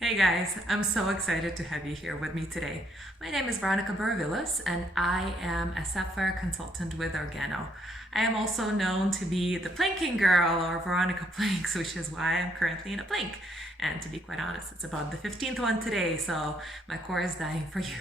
Hey guys, I'm so excited to have you here with me today. My name is Veronica Borovilos and I am a Sapphire consultant with Organo. I am also known to be the planking girl or Veronica Planks, which is why I'm currently in a plank. And to be quite honest, it's about the 15th one today, so my core is dying for you.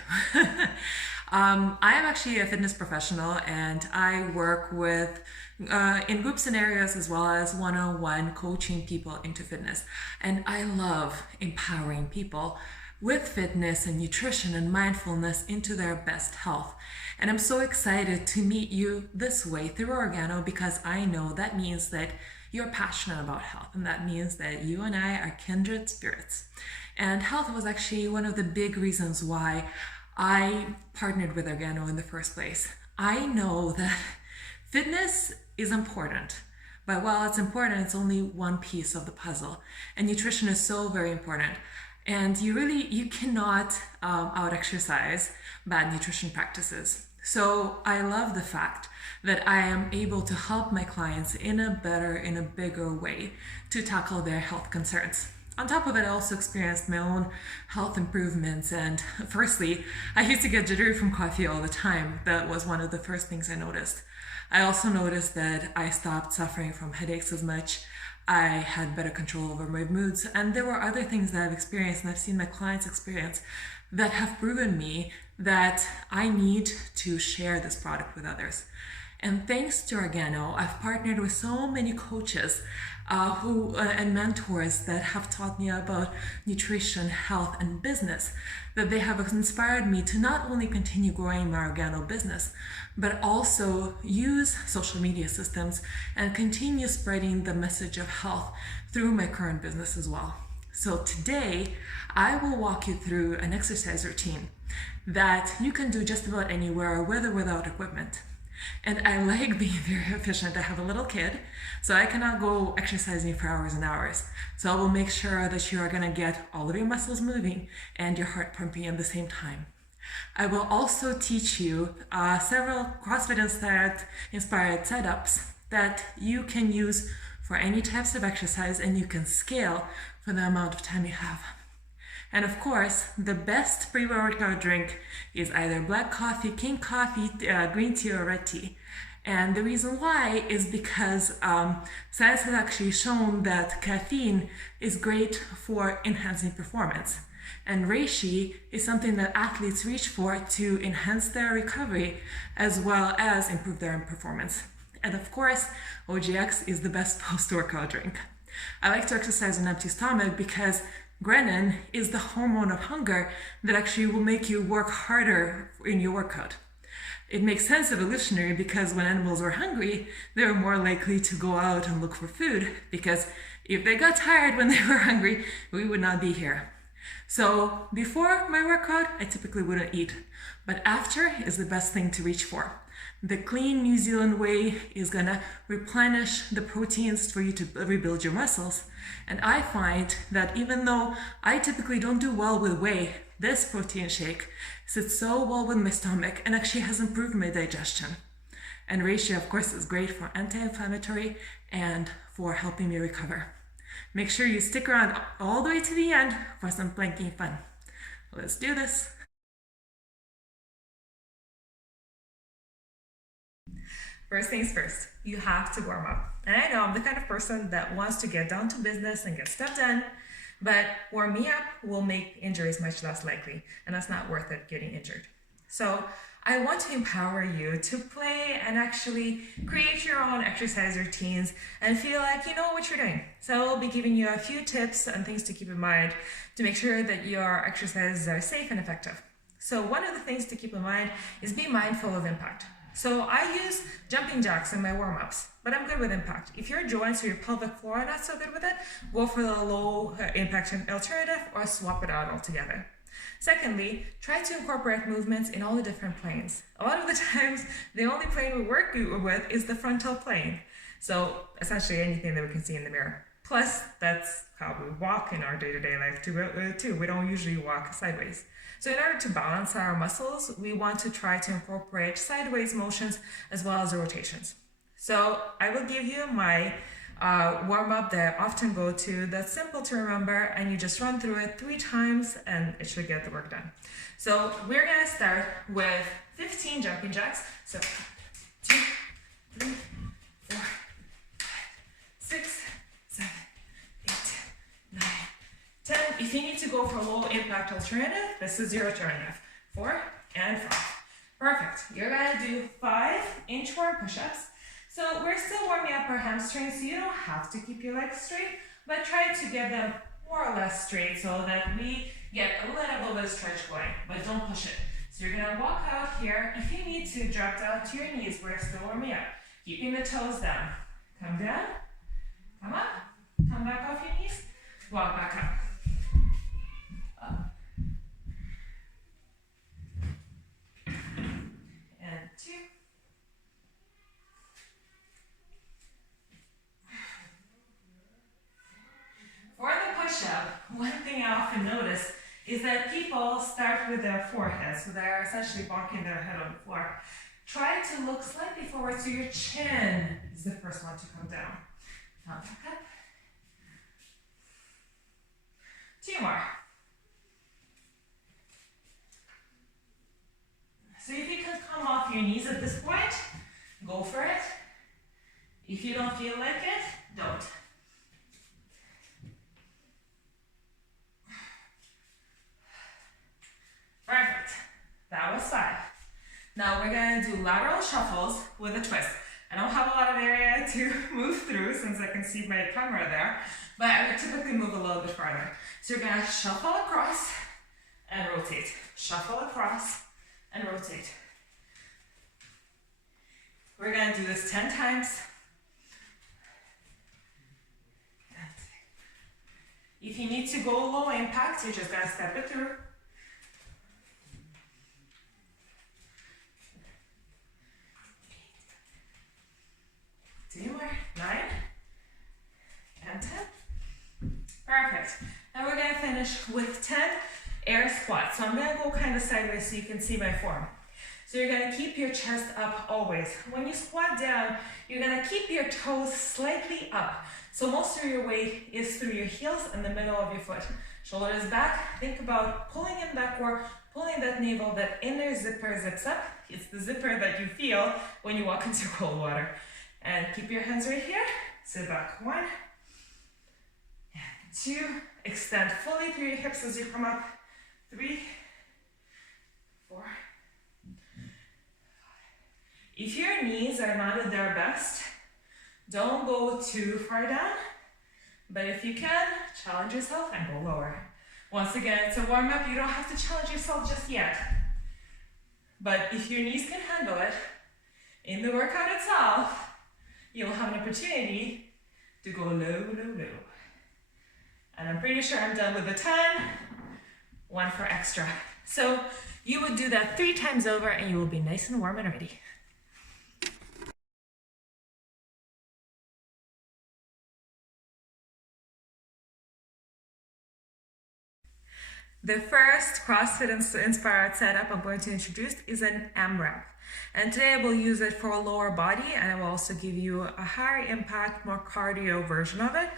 I am actually a fitness professional and I work with in group scenarios as well as one-on-one coaching people into fitness. And I love empowering people with fitness and nutrition and mindfulness into their best health. And I'm so excited to meet you this way through Organo because I know that means that you're passionate about health, and that means that you and I are kindred spirits. And health was actually one of the big reasons why I partnered with Organo in the first place. I know that fitness is important, but while it's important, it's only one piece of the puzzle. And nutrition is so very important. And you cannot out exercise bad nutrition practices. So I love the fact that I am able to help my clients in a bigger way to tackle their health concerns. On top of it, I also experienced my own health improvements. And firstly, I used to get jittery from coffee all the time. That was one of the first things I noticed. I also noticed that I stopped suffering from headaches as much. I had better control over my moods. And there were other things that I've experienced and I've seen my clients experience that have proven me that I need to share this product with others. And thanks to Organo, I've partnered with so many coaches and mentors that have taught me about nutrition, health, and business, that they have inspired me to not only continue growing my Organo business, but also use social media systems and continue spreading the message of health through my current business as well. So today, I will walk you through an exercise routine that you can do just about anywhere, with or without equipment. And I like being very efficient. I have a little kid, so I cannot go exercising for hours and hours. So I will make sure that you are going to get all of your muscles moving and your heart pumping at the same time. I will also teach you several CrossFit inspired setups that you can use for any types of exercise, and you can scale for the amount of time you have. And of course, the best pre-workout drink is either black coffee, king coffee, green tea, or red tea. And the reason why is because science has actually shown that caffeine is great for enhancing performance. And reishi is something that athletes reach for to enhance their recovery as well as improve their performance. And of course, OGX is the best post-workout drink. I like to exercise on an empty stomach because ghrelin is the hormone of hunger that actually will make you work harder in your workout. It makes sense evolutionary because when animals were hungry, they were more likely to go out and look for food, because if they got tired when they were hungry, we would not be here. So before my workout, I typically wouldn't eat, but after is the best thing to reach for. The clean New Zealand whey is gonna replenish the proteins for you to rebuild your muscles. And I find that even though I typically don't do well with whey, this protein shake sits so well with my stomach and actually has improved my digestion. And reishi, of course, is great for anti-inflammatory and for helping me recover. Make sure you stick around all the way to the end for some planking fun. Let's do this. First things first, you have to warm up. And I know I'm the kind of person that wants to get down to business and get stuff done, but warming up will make injuries much less likely, and that's not worth it, getting injured. So I want to empower you to play and actually create your own exercise routines and feel like you know what you're doing. So I'll be giving you a few tips and things to keep in mind to make sure that your exercises are safe and effective. So one of the things to keep in mind is be mindful of impact. So I use jumping jacks in my warm-ups, but I'm good with impact. If your joints or your pelvic floor are not so good with it, go for the low impact alternative or swap it out altogether. Secondly, try to incorporate movements in all the different planes. A lot of the times, the only plane we work with is the frontal plane. So essentially anything that we can see in the mirror. Plus, that's how we walk in our day-to-day life too. We don't usually walk sideways. So in order to balance our muscles, we want to try to incorporate sideways motions as well as rotations. So I will give you my warm up that I often go to that's simple to remember, and you just run through it 3 times and it should get the work done. So we're gonna start with 15 jumping jacks. So 2, 3, 4, 6, 7, 8, 9, 10. If you need to go for a low impact alternative, this is your alternative. 4 and 5. Perfect. You're gonna do 5 inchworm push-ups. So we're still warming up our hamstrings, so you don't have to keep your legs straight, but try to get them more or less straight so that we get a little bit of a stretch going, but don't push it. So you're gonna walk out here. If you need to, drop down to your knees. We're still warming up. Keeping the toes down. Come down, come up, come back off your knees, walk back up. Up. And 2. For the push-up, one thing I often notice is that people start with their forehead, so they're essentially bonking their head on the floor. Try to look slightly forward so your chin is the first one to come down. Come back up. 2 more. So if you can come off your knees at this point, go for it. If you don't feel like it, don't. Perfect. That was 5. Now we're going to do lateral shuffles with a twist. I don't have a lot of area to move through since I can see my camera there, but I would typically move a little bit farther. So you're going to shuffle across and rotate. Shuffle across and rotate. We're going to do this 10 times. If you need to go low impact, you're just going to step it through. 2 more, 9 and 10. Perfect. Now we're going to finish with 10 air squats. So I'm going to go kind of sideways so you can see my form. So you're going to keep your chest up always. When you squat down, you're going to keep your toes slightly up. So most of your weight is through your heels and the middle of your foot. Shoulders back. Think about pulling in backward, pulling that navel, that inner zipper zips up. It's the zipper that you feel when you walk into cold water. And keep your hands right here. Sit back. 1 and 2. Extend fully through your hips as you come up. 3, 4. If your knees are not at their best, don't go too far down. But if you can, challenge yourself and go lower. Once again, it's a warm-up. You don't have to challenge yourself just yet. But if your knees can handle it, in the workout itself, you'll have an opportunity to go low, low, low. And I'm pretty sure I'm done with the 10. 1 for extra. So you would do that 3 times over and you will be nice and warm and ready. The first CrossFit inspired setup I'm going to introduce is an AMRAP. And today I will use it for a lower body, and I will also give you a higher impact, more cardio version of it.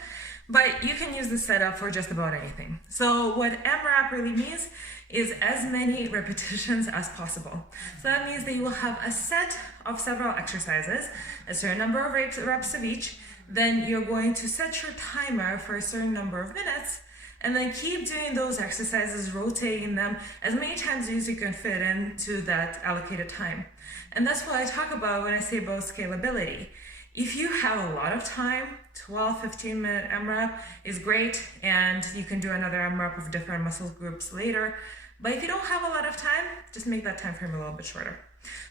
But you can use this setup for just about anything. So what AMRAP really means is as many repetitions as possible. So that means that you will have a set of several exercises, a certain number of reps of each. Then you're going to set your timer for a certain number of minutes, and then keep doing those exercises, rotating them as many times as you can fit into that allocated time. And that's what I talk about when I say about scalability. If you have a lot of time, 12-15-minute AMRAP is great, and you can do another AMRAP of different muscle groups later. But if you don't have a lot of time, just make that time frame a little bit shorter.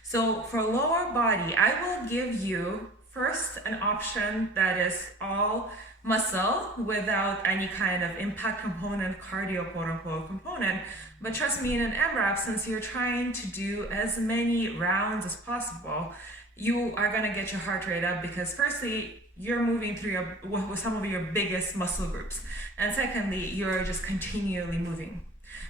So for lower body, I will give you first an option that is all muscle without any kind of impact component, cardio quote unquote component. But trust me, in an AMRAP, since you're trying to do as many rounds as possible, you are going to get your heart rate up because firstly, you're moving through with some of your biggest muscle groups. And secondly, you're just continually moving.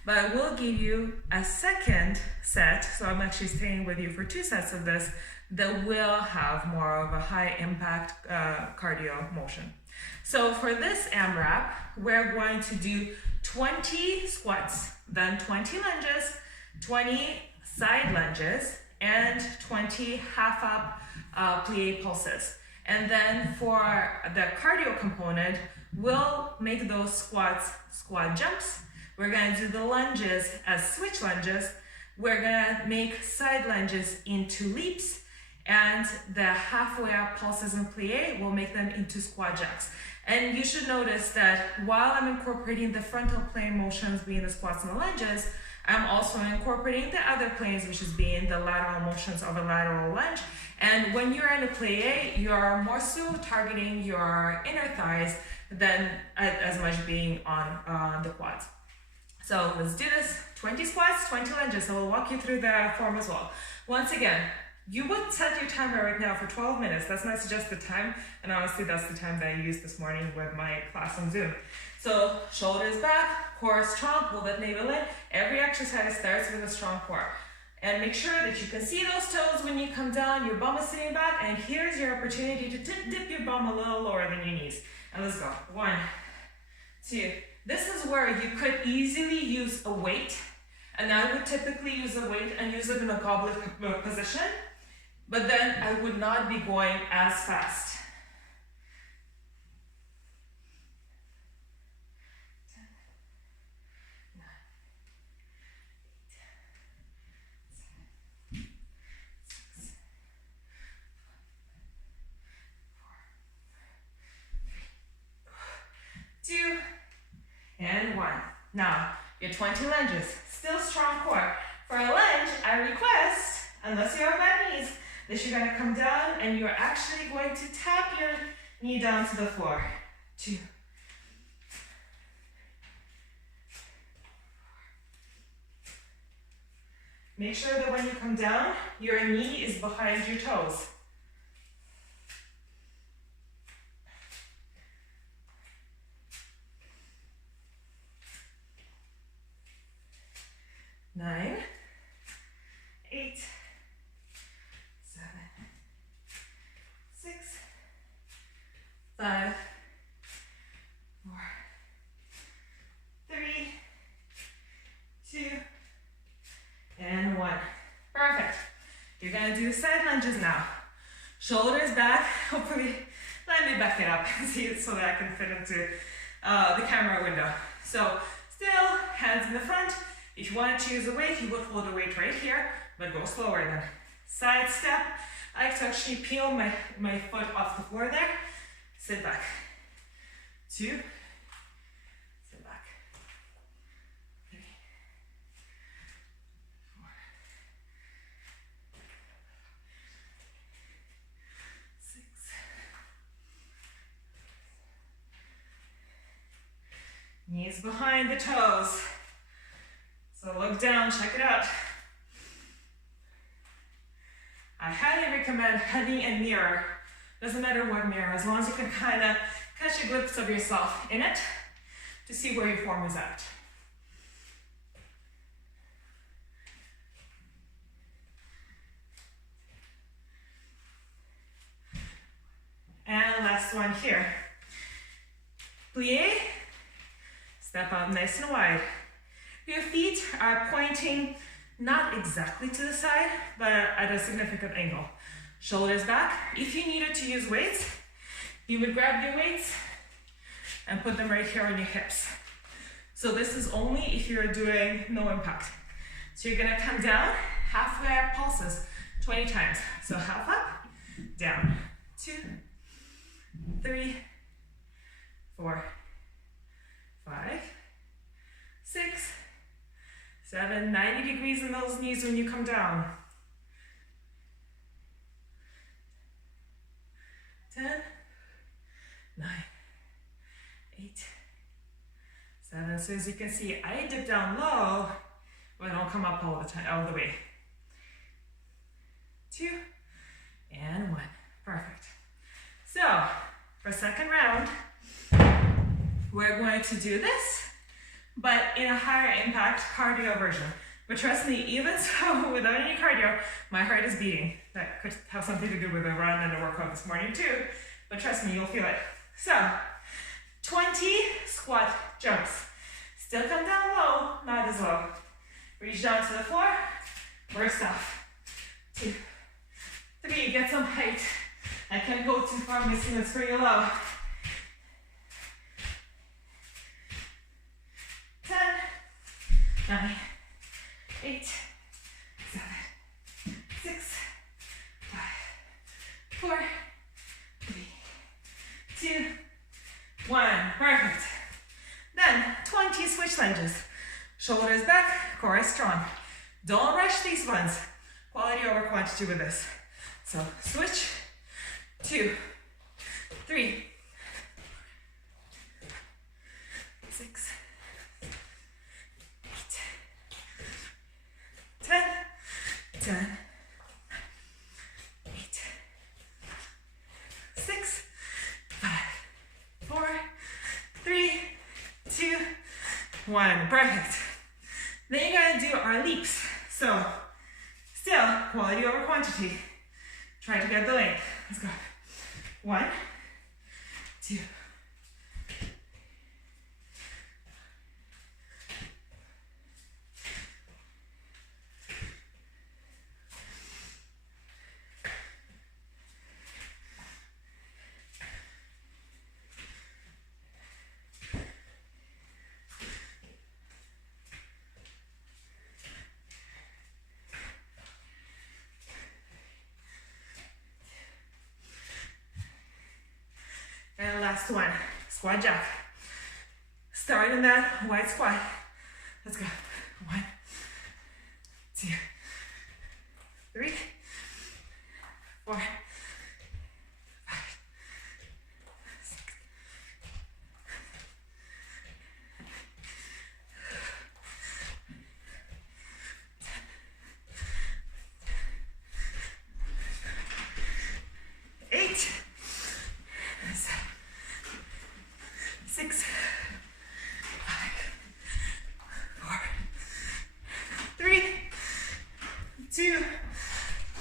But I will give you a second set, so I'm actually staying with you for 2 sets of this, that will have more of a high impact cardio motion. So for this AMRAP, we're going to do 20 squats, then 20 lunges, 20 side lunges, and 20 half up plie pulses. And then for the cardio component, we'll make those squats squat jumps. We're gonna do the lunges as switch lunges. We're gonna make side lunges into leaps, and the halfway up pulses and plie, we'll make them into squat jacks. And you should notice that while I'm incorporating the frontal plane motions being the squats and the lunges, I'm also incorporating the other planes, which is being the lateral motions of a lateral lunge. And when you're in a plie, you're more so targeting your inner thighs than as much being on the quads. So let's do this, 20 squats, 20 lunges. So we'll walk you through the form as well. Once again, you would set your timer right now for 12 minutes. That's my suggested time. And honestly, that's the time that I used this morning with my class on Zoom. So shoulders back, core strong, pull that navel in. Every exercise starts with a strong core. And make sure that you can see those toes when you come down, your bum is sitting back, and here's your opportunity to dip your bum a little lower than your knees. And let's go, 1, 2. This is where you could easily use a weight, and I would typically use a weight and use it in a goblet position, but then I would not be going as fast. 10, 9, 8, 7, 6, 5, 4, 3, 2, and 1. Now, your 20 lunges, still strong core. For a lunge, I request, unless you have bad knees, that you're gonna come down and you're actually going to tap your knee down to the floor. 2. Make sure that when you come down, your knee is behind your toes. 9, 8, 7, 6, 5, 4, 3, 2, and 1. Perfect. You're gonna do side lunges now. Shoulders back. Hopefully, let me back it up so that I can fit into the camera window. So still, hands in the front. If you want to choose a weight, you would hold a weight right here, but go slower then. Side step. I like to actually peel my foot off the floor there. Sit back. 2. Sit back. 3. 4. 6. Knees behind the toes. So look down, check it out. I highly recommend having a mirror. Doesn't matter what mirror, as long as you can kind of catch a glimpse of yourself in it to see where your form is at. And last one here. Plie, step out nice and wide. Your feet are pointing not exactly to the side, but at a significant angle. Shoulders back. If you needed to use weights, you would grab your weights and put them right here on your hips. So this is only if you're doing no impact. So you're gonna come down, halfway up pulses, 20 times. So half up, down. 2, 3, 4, 5, 6, 7, 90 degrees in those knees when you come down. 10, 9, 8, 7. So as you can see, I dip down low, but I don't come up all the way. 2, and 1. Perfect. So for second round, we're going to do this but in a higher impact cardio version. But trust me, even so, without any cardio, my heart is beating. That could have something to do with the run and the workout this morning too, but trust me, you'll feel it. So, 20 squat jumps. Still come down low, not as low. Reach down to the floor, burst off. 2, 3, get some height. I can't go too far, missing and spring low. 10, 9, 8, 7, 6, 5, 4, 3, 2, 1. Perfect. Then 20 switch lunges. Shoulders back, core is strong. Don't rush these ones. Quality over quantity with this. So switch, 2, 3, 6, 8, 10, 10, 8, 6, 5, 4, 3, 2, 1. Perfect. Then you're gonna do our leaps. So still quality over quantity. Try to get the length. Let's go. 1, 2. And last one, squat jack. Start in that wide squat. Let's go. 1, 2, 3, 4, 5, 6, 8, 6, 5, 4, 3, 2,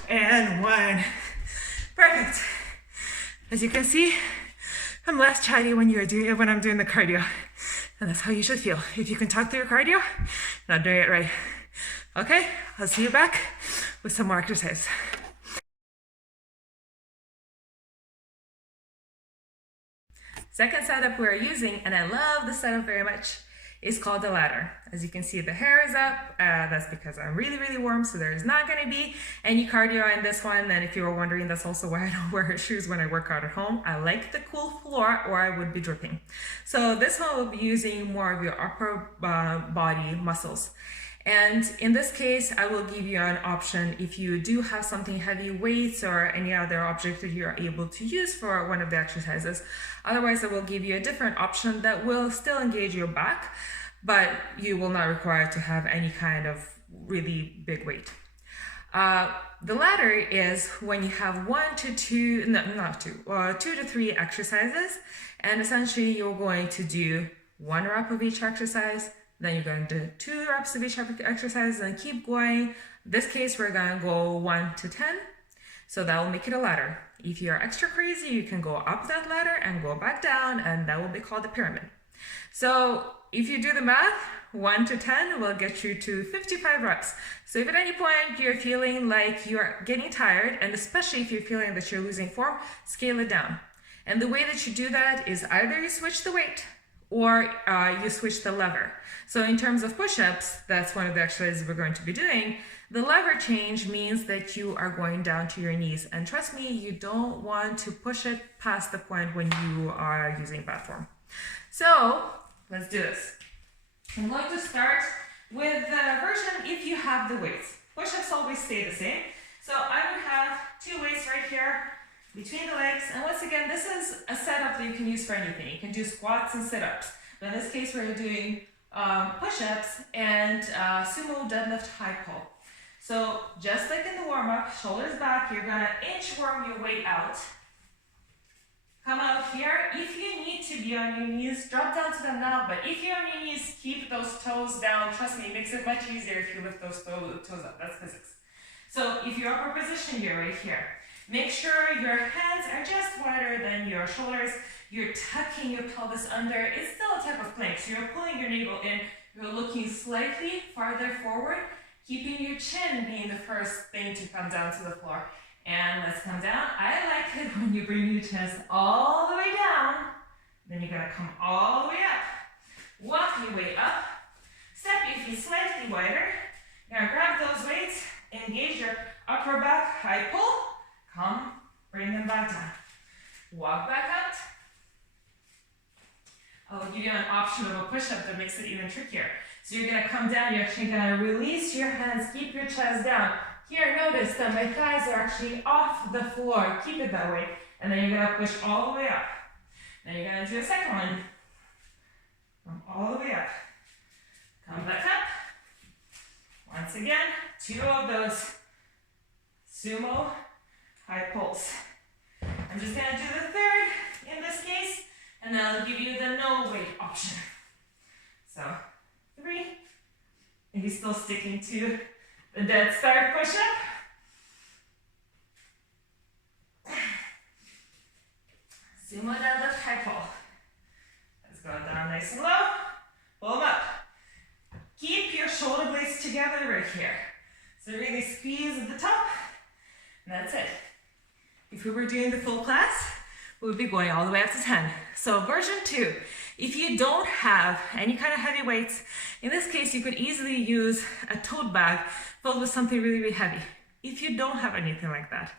and 1. Perfect. As you can see, I'm less chatty when I'm doing the cardio. And that's how you should feel. If you can talk through your cardio, not doing it right. Okay, I'll see you back with some more exercise. Second setup we're using, and I love this setup very much, is called the ladder. As you can see, the hair is up. That's because I'm really, really warm, so there's not going to be any cardio in this one. And if you were wondering, that's also why I don't wear shoes when I work out at home. I like the cool floor, or I would be dripping. So this one will be using more of your upper body muscles. And in this case, I will give you an option if you do have something heavy weights or any other object that you're able to use for one of the exercises. Otherwise, I will give you a different option that will still engage your back, but you will not require to have any kind of really big weight. The ladder is when you have 2 to 3 exercises, and essentially you're going to do 1 rep of each exercise. Then you're going to do 2 reps of each exercise and keep going. In this case, we're going to go 1 to 10. So that will make it a ladder. If you're extra crazy, you can go up that ladder and go back down, and that will be called a pyramid. So if you do the math, 1 to 10 will get you to 55 reps. So if at any point you're feeling like you're getting tired, and especially if you're feeling that you're losing form, scale it down. And the way that you do that is either you switch the weight or you switch the lever. So in terms of push-ups, that's one of the exercises we're going to be doing. The lever change means that you are going down to your knees. And trust me, you don't want to push it past the point when you are using platform. So let's do this. I'm going to start with the version if you have the weights. Push-ups always stay the same. So I would have 2 weights right here between the legs. And once again, this is a setup that you can use for anything. You can do squats and sit-ups. But in this case, we're doing push-ups and sumo deadlift high pull. So just like in the warm-up, shoulders back, you're gonna inchworm your way out. Come out here. If you need to be on your knees, drop down to them now, but if you're on your knees, keep keep those toes down. Trust me, it makes it much easier if you lift those toes up. That's physics. So if your upper position here, right here, make sure your hands are just wider than your shoulders. You're tucking your pelvis under. It's still a type of plank. So you're pulling your navel in. You're looking slightly farther forward, keeping your chin being the first thing to come down to the floor. And let's come down. I like it when you bring your chest all the way down. Then you're gonna come all the way up. Walk your way up. Step your feet slightly wider. You're gonna grab those weights, engage your upper back, high pull. Come, bring them back down. Walk back up. I'll give you an option of a push-up that makes it even trickier. So you're gonna come down, you're actually gonna release your hands, keep your chest down. Here, notice that my thighs are actually off the floor. Keep it that way. And then you're gonna push all the way up. Then you're gonna do a second one. Come all the way up. Come back up. Once again, 2 of those sumo high pulls. I'm just gonna do the third in this case, and then I'll give you the no weight option. So 3, and you're still sticking to the dead start push-up. Sumo deadlift, high pull. Let's go down nice and low. Pull them up. Keep your shoulder blades together right here. So really squeeze at the top. And that's it. If we were doing the full class, we would be going all the way up to 10. So version 2. If you don't have any kind of heavy weights, in this case, you could easily use a tote bag filled with something really, really heavy. If you don't have anything like that,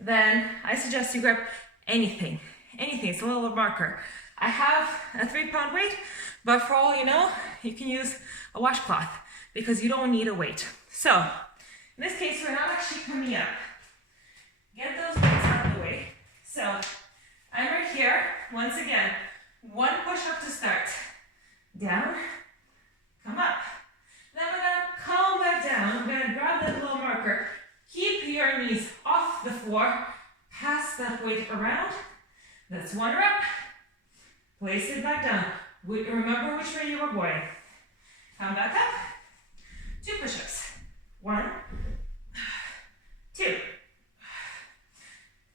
then I suggest you grab anything. Anything, it's a little marker. I have a 3-pound weight, but for all you know, you can use a washcloth because you don't need a weight. So, in this case, we're not actually coming up. Get those weights out of the way. So, I'm right here, once again, 1 push-up to start. Down, come up. Then we're gonna come back down. I'm gonna grab that little marker. Keep your knees off the floor. Pass that weight around. That's 1 rep. Place it back down. Remember which way you were going. Come back up. 2 push-ups. 1, 2.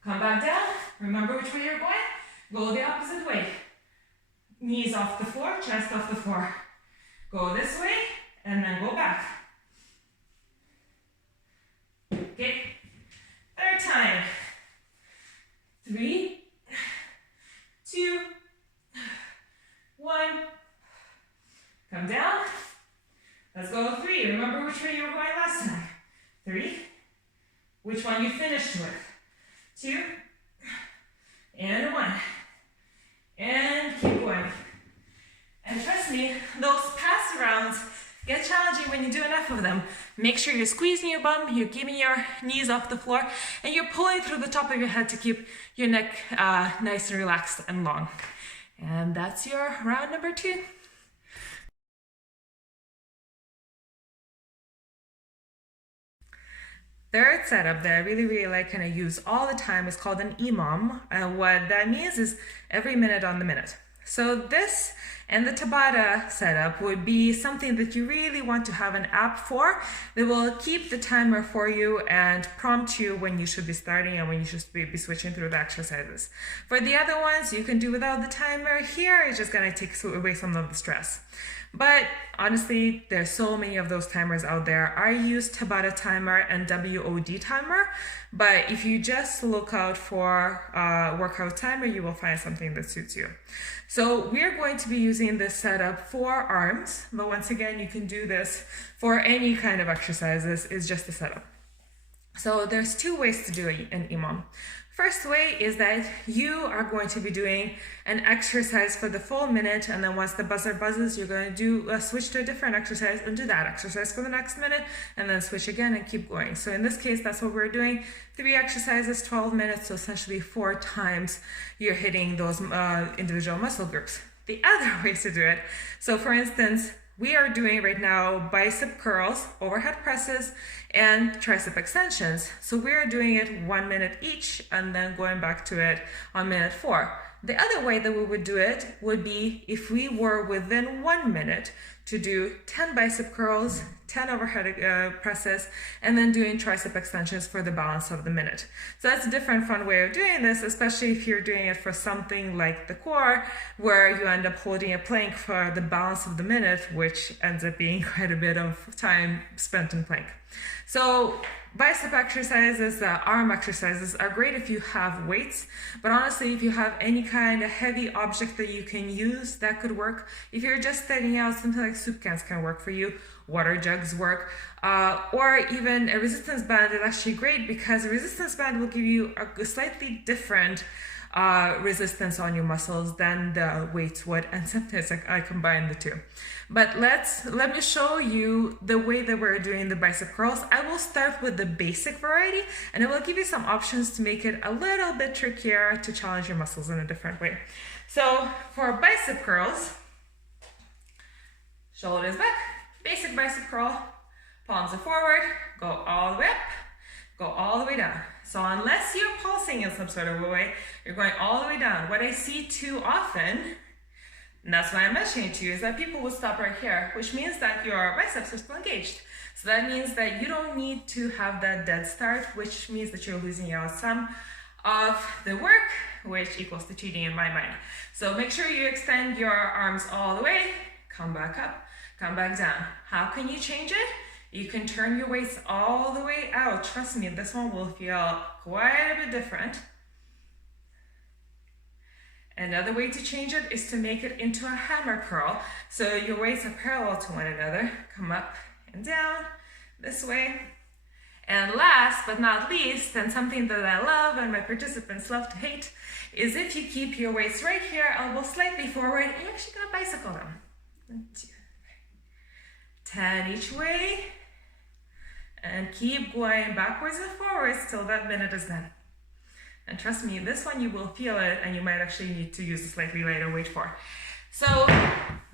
Come back down. Remember which way you're going. Go the opposite way. Knees off the floor, chest off the floor. Go this way, and then go back. Okay. 3rd time. 3, 2, 1. Come down. Let's go 3. Remember which way you were going last time. 3. Which one you finished with. 2. And 1. And keep going. And trust me, those pass rounds get challenging when you do enough of them. Make sure you're squeezing your bum, you're keeping your knees off the floor, and you're pulling through the top of your head to keep your neck nice and relaxed and long. And that's your round number 2. Third setup that I really like and I use all the time is called an EMOM. And what that means is every minute on the minute. So this and the Tabata setup would be something that you really want to have an app for that will keep the timer for you and prompt you when you should be starting and when you should be switching through the exercises. For the other ones, you can do without the timer. Here, it's just going to take away some of the stress. But honestly, there's so many of those timers out there. I use Tabata timer and WOD timer, but if you just look out for workout timer, you will find something that suits you. So we're going to be using this setup for arms, but once again, you can do this for any kind of exercises. It's just a setup. So there's 2 ways to do an EMOM. First way is that you are going to be doing an exercise for the full minute, and then once the buzzer buzzes, you're going to do switch to a different exercise and do that exercise for the next minute, and then switch again and keep going. So in this case, that's what we're doing. 3 exercises, 12 minutes, so essentially 4 times you're hitting those individual muscle groups. The other ways to do it, so for instance, we are doing right now bicep curls, overhead presses, and tricep extensions. So we're doing it 1 minute each and then going back to it on minute 4. The other way that we would do it would be if we were within 1 minute to do 10 bicep curls, 10 overhead presses, and then doing tricep extensions for the balance of the minute. So that's a different fun way of doing this, especially if you're doing it for something like the core, where you end up holding a plank for the balance of the minute, which ends up being quite a bit of time spent in plank. So bicep exercises, arm exercises are great if you have weights, but honestly, if you have any kind of heavy object that you can use, that could work. If you're just starting out, something like soup cans can work for you, water jugs work, or even a resistance band is actually great, because a resistance band will give you a slightly different resistance on your muscles than the weights would, and sometimes I combine the two. But let me show you the way that we're doing the bicep curls. I will start with the basic variety, and I will give you some options to make it a little bit trickier to challenge your muscles in a different way. So for bicep curls, shoulders back, basic bicep curl, palms are forward, go all the way up, go all the way down. So unless you're pulsing in some sort of a way, you're going all the way down. What I see too often, and that's why I'm mentioning it to you, is that people will stop right here, which means that your biceps are still engaged. So that means that you don't need to have that dead start, which means that you're losing out some of the work, which equals to cheating in my mind. So make sure you extend your arms all the way, come back up, come back down. How can you change it? You can turn your weights all the way out. Trust me, this one will feel quite a bit different. Another way to change it is to make it into a hammer curl. So your weights are parallel to one another. Come up and down this way. And last but not least, and something that I love and my participants love to hate, is if you keep your weights right here, elbows slightly forward, you're actually gonna bicycle them. 1, 2, 10 each way. And keep going backwards and forwards till that minute is done. And trust me, this one you will feel it, and you might actually need to use a slightly lighter weight for. So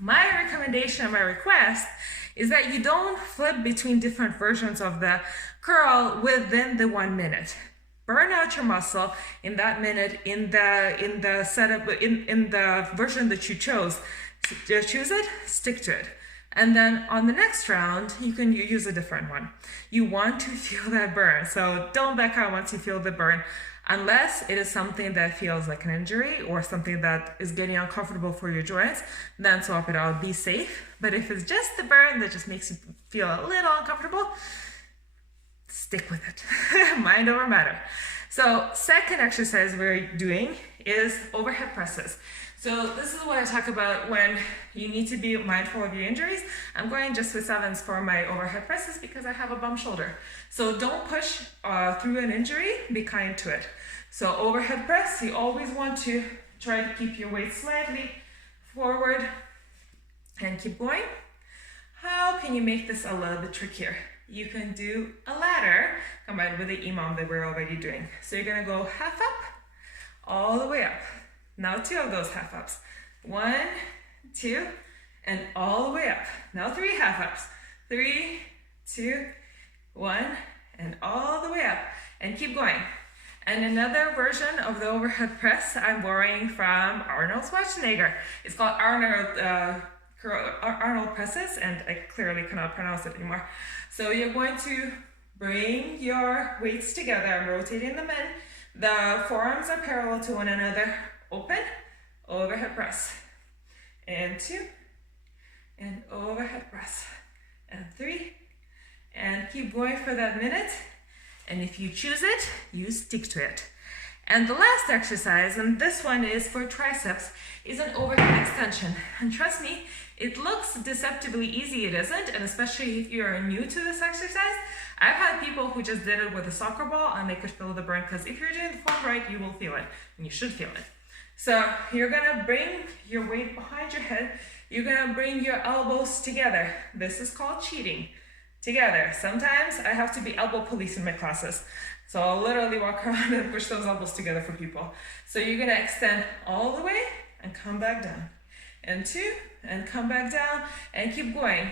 my recommendation and my request is that you don't flip between different versions of the curl within the 1 minute. Burn out your muscle in that minute, in the setup, in the version that you chose. Just choose it, stick to it. And then on the next round, you can use a different one. You want to feel that burn, so don't back out once you feel the burn, unless it is something that feels like an injury or something that is getting uncomfortable for your joints, then swap it out, be safe. But if it's just the burn that just makes you feel a little uncomfortable, stick with it, mind over matter. So second exercise we're doing is overhead presses. So this is what I talk about when you need to be mindful of your injuries. I'm going just with 7s for my overhead presses because I have a bum shoulder. So don't push through an injury, be kind to it. So overhead press, you always want to try to keep your weight slightly forward and keep going. How can you make this a little bit trickier? You can do a ladder combined with the EMOM that we're already doing. So you're gonna go half up, all the way up. Now 2 of those half ups. 1, 2, and all the way up. Now 3 half ups. 3, 2, 1, and all the way up. And keep going. And another version of the overhead press I'm borrowing from Arnold Schwarzenegger. It's called Arnold presses, and I clearly cannot pronounce it anymore. So you're going to bring your weights together. I'm rotating them in. The forearms are parallel to one another. Open, overhead press, and 2, and overhead press, and 3, and keep going for that minute. And if you choose it, you stick to it. And the last exercise, and this one is for triceps, is an overhead extension. And trust me, it looks deceptively easy, it isn't, and especially if you're new to this exercise. I've had people who just did it with a soccer ball and they could feel the burn, because if you're doing the form right, you will feel it, and you should feel it. So you're gonna bring your weight behind your head. You're gonna bring your elbows together. This is called cheating. Together. Sometimes I have to be elbow police in my classes. So I'll literally walk around and push those elbows together for people. So you're gonna extend all the way and come back down. And 2, and come back down, and keep going.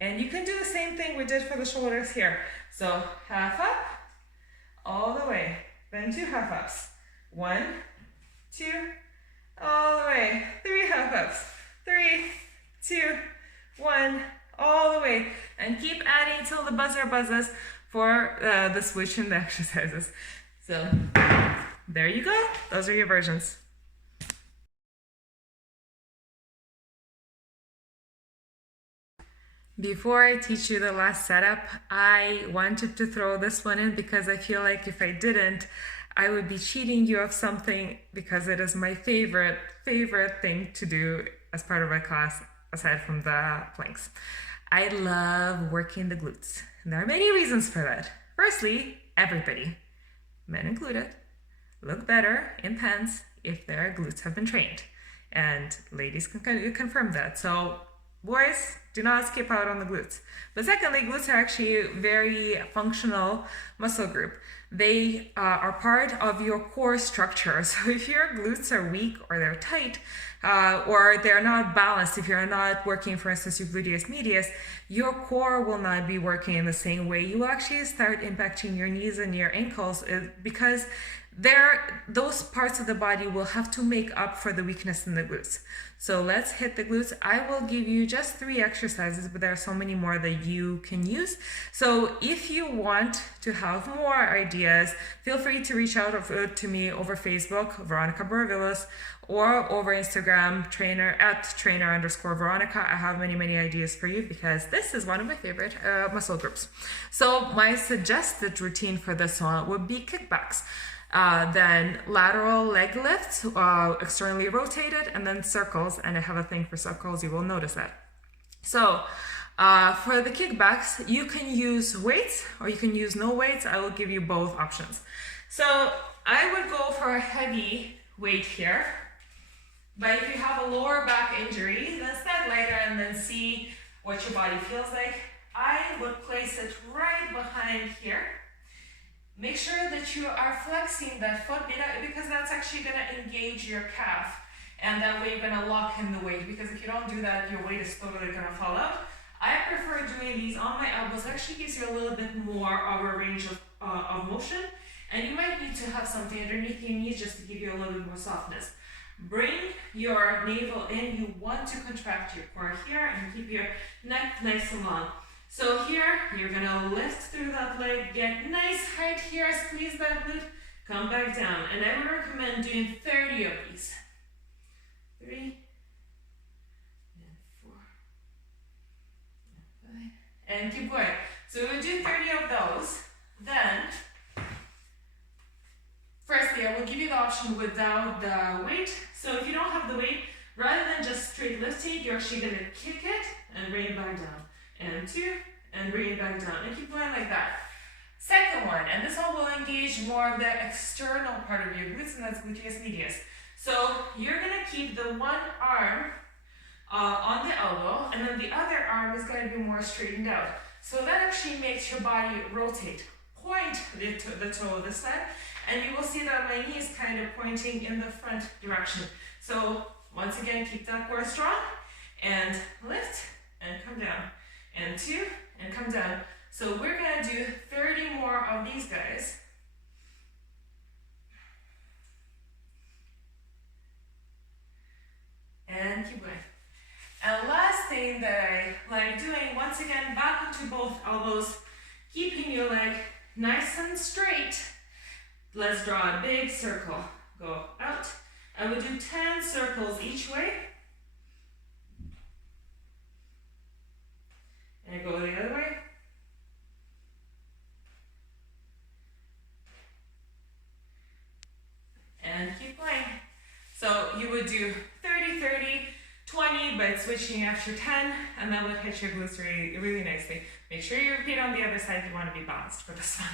And you can do the same thing we did for the shoulders here. So half up, all the way. Then 2 half ups. 1, 2, all the way. 3 half ups. 3, 2, 1, all the way, and keep adding till the buzzer buzzes for the switch in the exercises. So there you go. Those are your versions. Before I teach you the last setup, I wanted to throw this one in because I feel like if I didn't, I would be cheating you of something, because it is my favorite thing to do as part of my class, aside from the planks. I love working the glutes. And there are many reasons for that. Firstly, everybody, men included, look better in pants if their glutes have been trained. And ladies can confirm that. So boys, do not skip out on the glutes. But secondly, glutes are actually a very functional muscle group. They are part of your core structure. So if your glutes are weak or they're tight, or they're not balanced, if you're not working, for instance, your gluteus medius, your core will not be working in the same way. You will actually start impacting your knees and your ankles, because those parts of the body will have to make up for the weakness in the glutes. So let's hit the glutes. I will give you just 3 exercises, but there are so many more that you can use. So if you want to have more ideas, feel free to reach out to me over Facebook, Veronica Borovilos, or over Instagram, trainer_Veronica. I have many ideas for you, because this is one of my favorite muscle groups. So my suggested routine for this one would be kickbacks. Then lateral leg lifts, externally rotated, and then circles. And I have a thing for circles, you will notice that. So for the kickbacks, you can use weights or you can use no weights. I will give you both options. So I would go for a heavy weight here. But if you have a lower back injury, then start lighter and then see what your body feels like. I would place it right behind here. Make sure that you are flexing that foot, because that's actually going to engage your calf, and that way you're going to lock in the weight, because if you don't do that, your weight is totally going to fall out. I prefer doing these on my elbows. Actually gives you a little bit more of a range of motion, and you might need to have something underneath your knees just to give you a little bit more softness. Bring your navel in. You want to contract your core here and keep your neck nice and long. So here, you're gonna lift through that leg, get nice height here, squeeze that glute, come back down. And I would recommend doing 30 of these. 3, and 4, and 5, and keep going. So we'll do 30 of those. Then, firstly, I will give you the option without the weight. So if you don't have the weight, rather than just straight lifting, you're actually gonna kick it and bring it back down. And 2, and bring it back down, and keep going like that. Second one, and this one will engage more of the external part of your glutes, and that's gluteus medius. So you're gonna keep the one arm on the elbow, and then the other arm is gonna be more straightened out. So that actually makes your body rotate. Point the toe this time, and you will see that my knee is kind of pointing in the front direction. So once again, keep that core strong, and lift, and come down. And 2, and come down. So we're gonna do 30 more of these guys. And keep going. And last thing that I like doing, once again, back onto both elbows, keeping your leg nice and straight. Let's draw a big circle. Go out. I will do 10 circles each way. And go the other way. And keep going. So you would do 30, 30, 20, but switching after 10, and that would hit your glutes really nicely. Make sure you repeat on the other side if you want to be balanced for this one.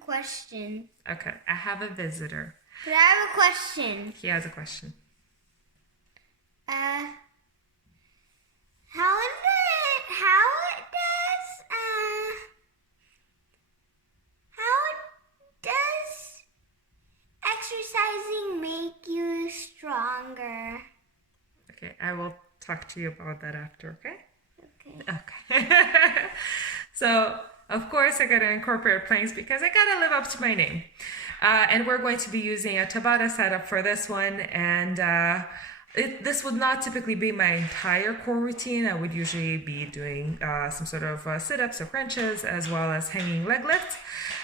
Question. Okay, I have a visitor. But I have a question. He has a question. How does exercising make you stronger? Okay, I will talk to you about that after, okay? Okay. So, of course, I gotta incorporate planks because I gotta live up to my name. And we're going to be using a Tabata setup for this one, and this would not typically be my entire core routine. I would usually be doing some sort of sit-ups or crunches, as well as hanging leg lifts.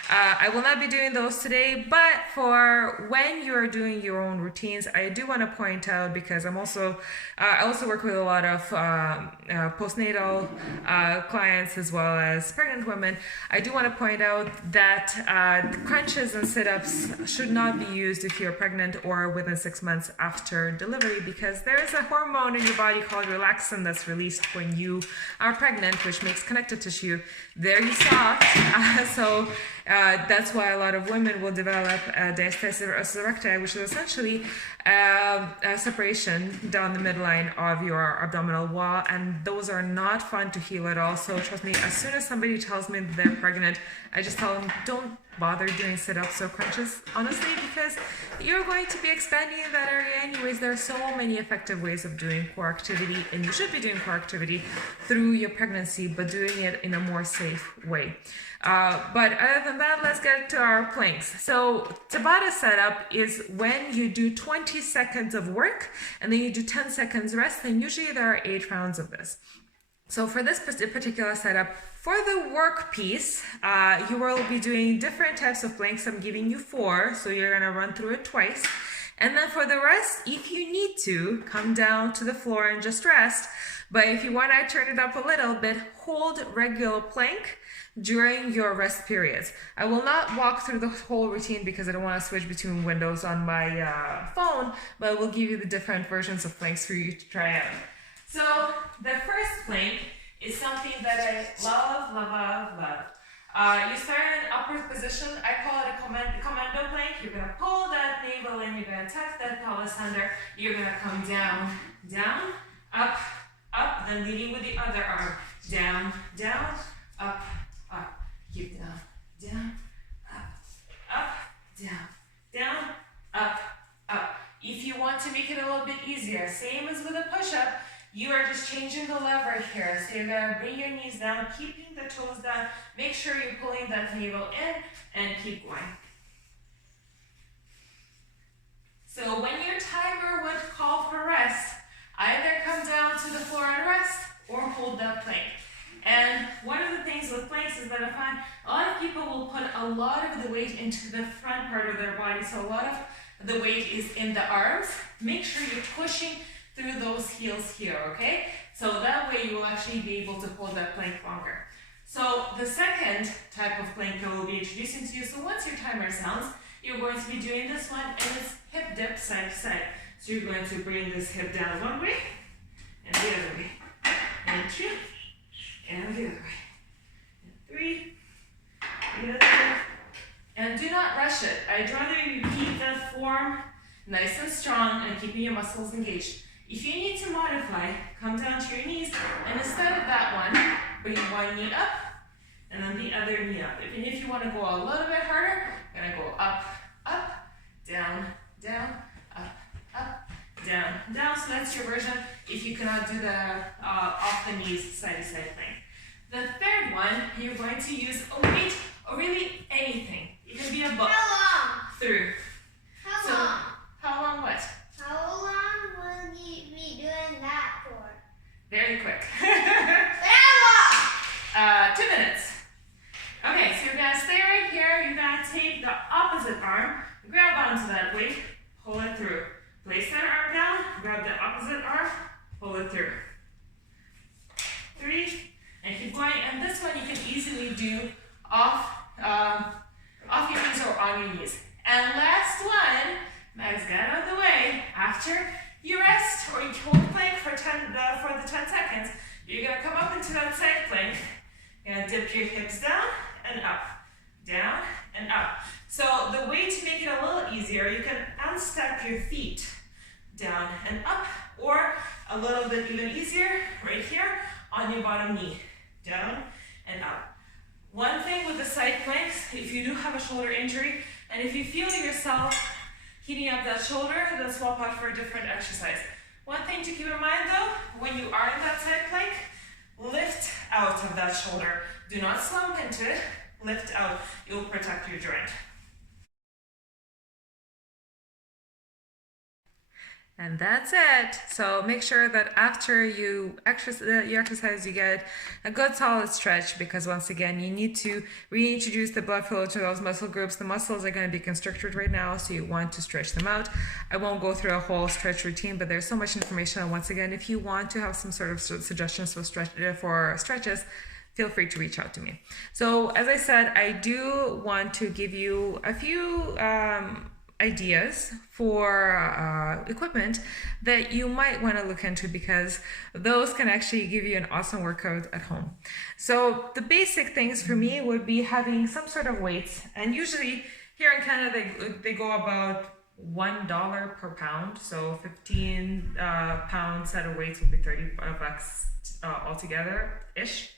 I will not be doing those today, but for when you're doing your own routines, I do want to point out, because I also work with a lot of postnatal clients as well as pregnant women. I do want to point out that crunches and sit-ups should not be used if you're pregnant or within 6 months after delivery, because there is a hormone in your body called relaxin that's released when you are pregnant, which makes connective tissue very soft. That's why a lot of women will develop diastasis recti, which is essentially a separation down the midline of your abdominal wall, and those are not fun to heal at all. So trust me, as soon as somebody tells me they're pregnant, I just tell them, don't bother doing sit-ups or crunches, honestly, because you're going to be expanding in that area anyways. There are so many effective ways of doing core activity, and you should be doing core activity through your pregnancy, but doing it in a more safe way. But other than that, let's get to our planks. So Tabata setup is when you do 20 seconds of work and then you do 10 seconds rest, and usually there are 8 rounds of this. So for this particular setup, for the work piece, you will be doing different types of planks. I'm giving you 4, so you're gonna run through it twice. And then for the rest, if you need to, come down to the floor and just rest. But if you wanna turn it up a little bit, hold regular plank during your rest periods. I will not walk through the whole routine because I don't want to switch between windows on my phone, but I will give you the different versions of planks for you to try out. So the first plank is something that I love. You start in an upward position. I call it a commando plank. You're going to pull that navel in, you're going to tuck that pelvis under, you're going to come down, down, up, up, then leading with the other arm, down, down, up, up, keep down, up, down, down, up, up. If you want to make it a little bit easier, same as with a push-up, you are just changing the lever here. So you're gonna bring your knees down, keeping the toes down, make sure you're pulling that navel in, and keep going. So when your timer would call for rest, either come down to the floor and rest, or hold that plank. And one of the things with planks is that I find a lot of people will put a lot of the weight into the front part of their body. So a lot of the weight is in the arms. Make sure you're pushing through those heels here, okay? So that way you will actually be able to hold that plank longer. So the second type of plank I will be introducing to you, so once your timer sounds, you're going to be doing this one, and it's hip dip side to side. So you're going to bring this hip down one way, and the other way, and 2, and the other way, and 3, the other way, and do not rush it. I'd rather you keep that form nice and strong and keeping your muscles engaged. If you need to modify, come down to your knees, and instead of that one, bring one knee up, and then the other knee up. And if you want to go a little bit harder, you're going to go up, up, down, down, up, down, down. So that's your version if you cannot do the off the knees side to side thing. The third one, you're going to use a weight or really anything. It can be a book. How long? Through. How So, long? how long what? How long will you be doing that for? Very quick. How long? 2 minutes. Okay, so you're gonna stay right here. You're gonna take the opposite arm, grab onto that weight, pull it through. Place that arm down, grab the opposite arm, pull it through. 3, and keep going. And this one you can easily do off your knees or on your knees. And last one, Max, get out of the way. After you rest or you hold plank for the 10 seconds, you're gonna come up into that side plank. You're gonna dip your hips down and up, down and up. So the way to make it a little easier, you can unstep your feet down and up, or a little bit even easier, right here on your bottom knee, down and up. One thing with the side planks, if you do have a shoulder injury, and if you feel yourself heating up that shoulder, then swap out for a different exercise. One thing to keep in mind though, when you are in that side plank, lift out of that shoulder. Do not slump into it, lift out. It will protect your joint. And that's it. So make sure that after you exercise, you get a good solid stretch, because once again, you need to reintroduce the blood flow to those muscle groups. The muscles are going to be constricted right now, so you want to stretch them out. I won't go through a whole stretch routine, but there's so much information. And once again, if you want to have some sort of suggestions for stretches, feel free to reach out to me. So as I said, I do want to give you a few ideas for equipment that you might want to look into, because those can actually give you an awesome workout at home. So the basic things for me would be having some sort of weights, and usually here in Canada they go about $1 per pound, so 15 pound set of weights would be $30 altogether ish.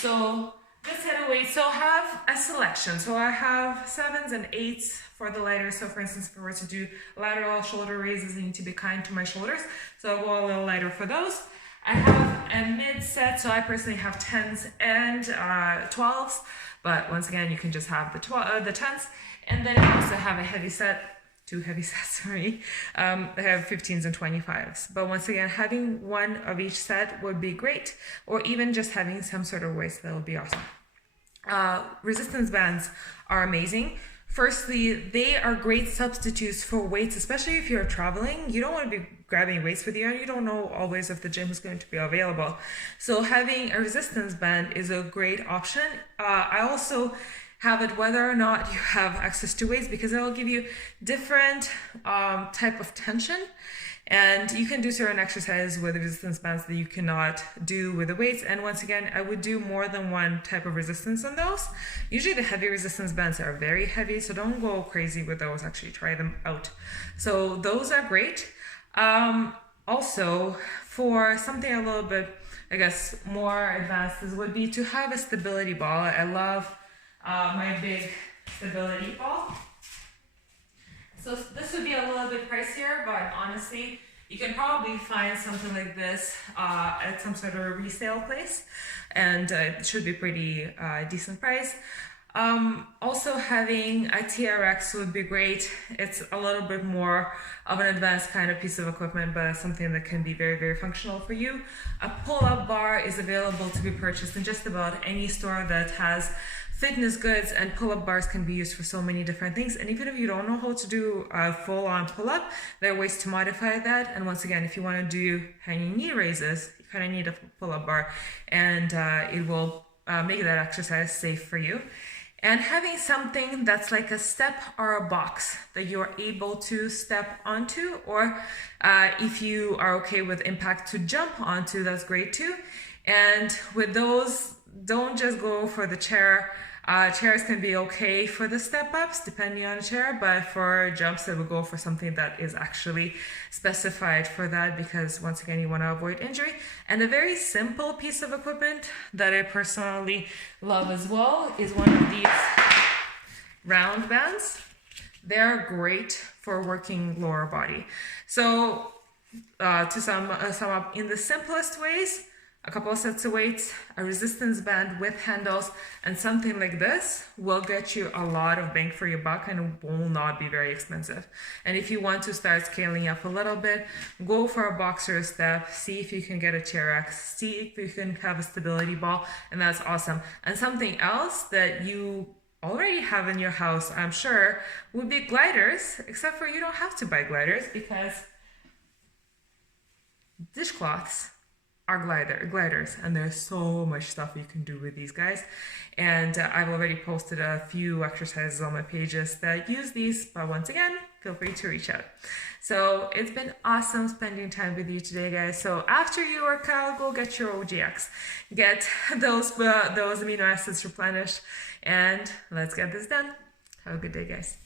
So this set of weights, so have a selection. So I have 7s and 8s for the lighter. So for instance, if I were to do lateral shoulder raises, I need to be kind to my shoulders, so I'll go a little lighter for those. I have a mid set, so I personally have 10s and 12s, but once again, you can just have the 10s. And then I also have a heavy set, 2 heavy sets, sorry. I have 15s and 25s. But once again, having one of each set would be great, or even just having some sort of weights, that would be awesome. Resistance bands are amazing. Firstly, they are great substitutes for weights, especially if you're traveling. You don't want to be grabbing weights with you, and you don't know always if the gym is going to be available. So having a resistance band is a great option. I also have it whether or not you have access to weights, because it will give you different type of tension, and you can do certain exercises with resistance bands that you cannot do with the weights. And once again, I would do more than one type of resistance on those. Usually the heavy resistance bands are very heavy, so don't go crazy with those, actually try them out. So those are great. Also, for something a little bit, I guess, more advanced, this would be to have a stability ball. I love my big stability ball. So this would be a little bit pricier, but honestly, you can probably find something like this at some sort of resale place, and it should be pretty decent price. Also having a TRX would be great. It's a little bit more of an advanced kind of piece of equipment, but something that can be very, very functional for you. A pull-up bar is available to be purchased in just about any store that has fitness goods, and pull-up bars can be used for so many different things. And even if you don't know how to do a full-on pull-up, there are ways to modify that. And once again, if you want to do hanging knee raises, you kind of need a pull-up bar, and it will make that exercise safe for you. And having something that's like a step or a box that you're able to step onto, or if you are okay with impact to jump onto, that's great too. And with those, don't just go for the chair. Chairs can be okay for the step ups depending on the chair, but for jumps I would go for something that is actually specified for that, because once again, you want to avoid injury. And a very simple piece of equipment that I personally love as well is one of these round bands. They're great for working lower body. So to sum up, in the simplest ways, a couple of sets of weights, a resistance band with handles, and something like this will get you a lot of bang for your buck, and will not be very expensive. And if you want to start scaling up a little bit, go for a boxer step, see if you can get a TRX, see if you can have a stability ball, and that's awesome. And something else that you already have in your house, I'm sure, would be gliders, except for you don't have to buy gliders, because dishcloths are gliders, and there's so much stuff you can do with these guys. And I've already posted a few exercises on my pages that use these, but once again, feel free to reach out. So it's been awesome spending time with you today, guys. So after you work out, go get your OGX, get those amino acids replenished, and let's get this done. Have a good day, guys.